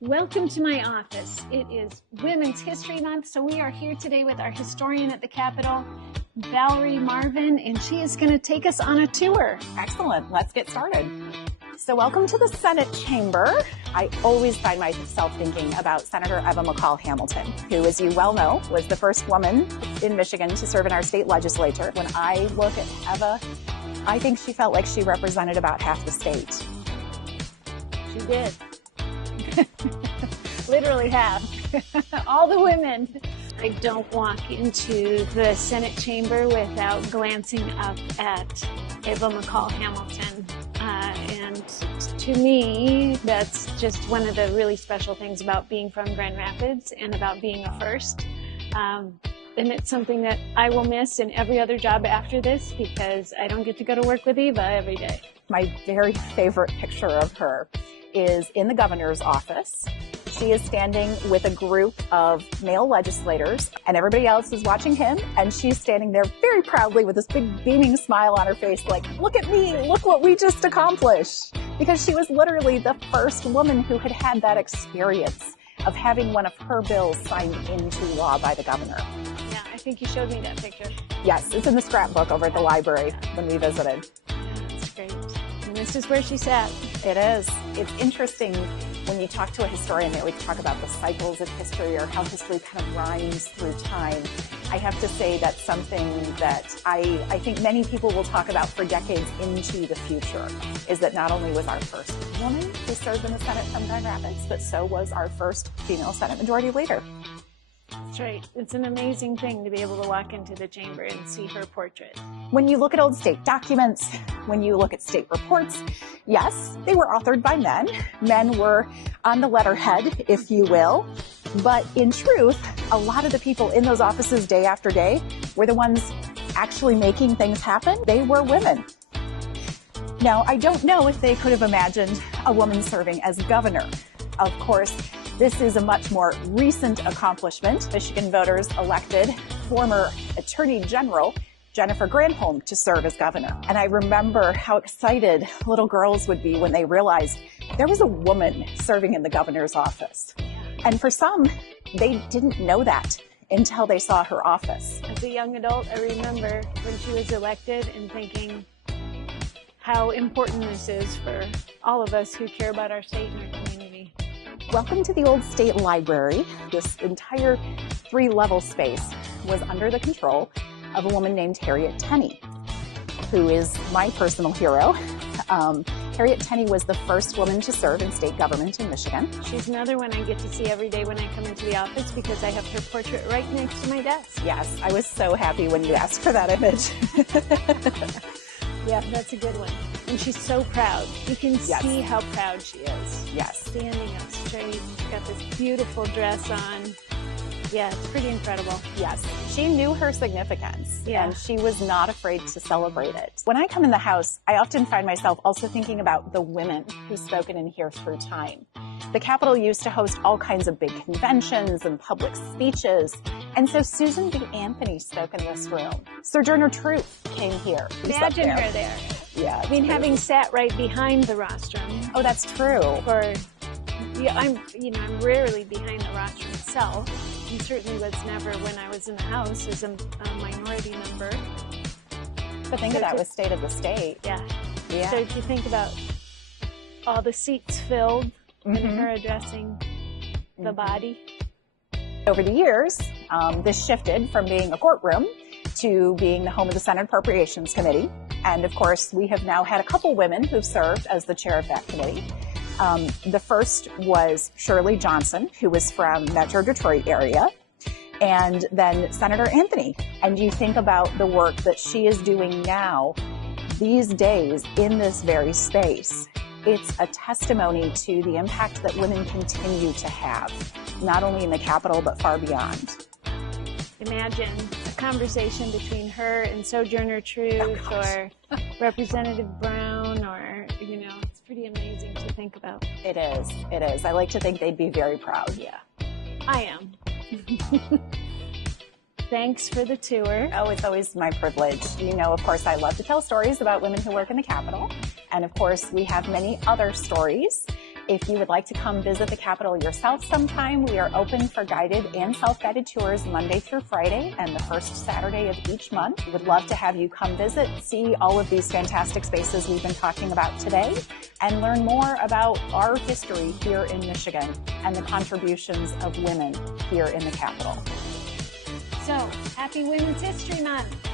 Welcome to my office. It is Women's History Month, so we are here today with our historian at the Capitol, Valerie Marvin, and she is going to take us on a tour. Excellent. Let's get started. So welcome to the Senate chamber. I always find myself thinking about Senator Eva McCall Hamilton, who, as you well know, was the first woman in Michigan to serve in our state legislature. When I look at Eva, I think she felt like she represented about half the state. She did. Literally half. All the women. I don't walk into the Senate chamber without glancing up at Eva McCall Hamilton. And to me, that's just one of the really special things about being from Grand Rapids and about being a first. And it's something that I will miss in every other job after this because I don't get to go to work with Eva every day. My very favorite picture of her is in the governor's office. She is standing with a group of male legislators, and everybody else is watching him, and she's standing there very proudly with this big beaming smile on her face, like, look at me, look what we just accomplished. Because she was literally the first woman who had had that experience of having one of her bills signed into law by the governor. Yeah, I think you showed me that picture. Yes, it's in the scrapbook over at the library when we visited. That's great. And this is where she sat. It is. It's interesting when you talk to a historian, they always talk about the cycles of history or how history kind of rhymes through time. I have to say that's something that I think many people will talk about for decades into the future, is that not only was our first woman who served in the Senate from Grand Rapids, but so was our first female Senate Majority Leader. That's right. It's an amazing thing to be able to walk into the chamber and see her portrait. When you look at old state documents, when you look at state reports, yes, they were authored by men. Men were on the letterhead, if you will. But in truth, a lot of the people in those offices day after day were the ones actually making things happen. They were women. Now, I don't know if they could have imagined a woman serving as governor. Of course, this is a much more recent accomplishment. Michigan voters elected former Attorney General Jennifer Granholm to serve as governor. And I remember how excited little girls would be when they realized there was a woman serving in the governor's office. And for some, they didn't know that until they saw her office. As a young adult, I remember when she was elected and thinking how important this is for all of us who care about our state and our community. Welcome to the old state library. This entire 3-level space was under the control of a woman named Harriet Tenney, who is my personal hero. Harriet Tenney was the first woman to serve in state government in Michigan. She's another one I get to see every day when I come into the office because I have her portrait right next to my desk. Yes, I was so happy when you asked for that image. Yeah, that's a good one. And she's so proud. You can see how proud she is. Yes. Standing up straight. She's got this beautiful dress on. Yeah, it's pretty incredible. Yes. She knew her significance, and she was not afraid to celebrate it. When I come in the House, I often find myself also thinking about the women who've spoken in here through time. The Capitol used to host all kinds of big conventions and public speeches, and so Susan B. Anthony spoke in this room. Sojourner Truth came here. Imagine her there. Yeah. I mean, having sat right behind the rostrum. Oh, that's true. I'm rarely behind the rostrum itself, and certainly was never when I was in the House as a minority member. But think of that with State of the State. Yeah. Yeah. So if you think about all the seats filled and her addressing the body. Over the years, this shifted from being a courtroom to being the home of the Senate Appropriations Committee. And of course, we have now had a couple women who've served as the chair of that committee. The first was Shirley Johnson, who was from Metro Detroit area, and then Senator Anthony. And you think about the work that she is doing now, these days, in this very space. It's a testimony to the impact that women continue to have, not only in the Capitol, but far beyond. Imagine a conversation between her and Sojourner Truth or Representative Brown or, it's pretty amazing to think about. It is. It is. I like to think they'd be very proud. Yeah, I am. Thanks for the tour. Oh, it's always my privilege. Of course, I love to tell stories about women who work in the Capitol. And of course, we have many other stories If you would like to come visit the Capitol yourself sometime, we are open for guided and self-guided tours Monday through Friday and the first Saturday of each month. We would love to have you come visit, see all of these fantastic spaces we've been talking about today, and learn more about our history here in Michigan and the contributions of women here in the Capitol. So, happy Women's History Month!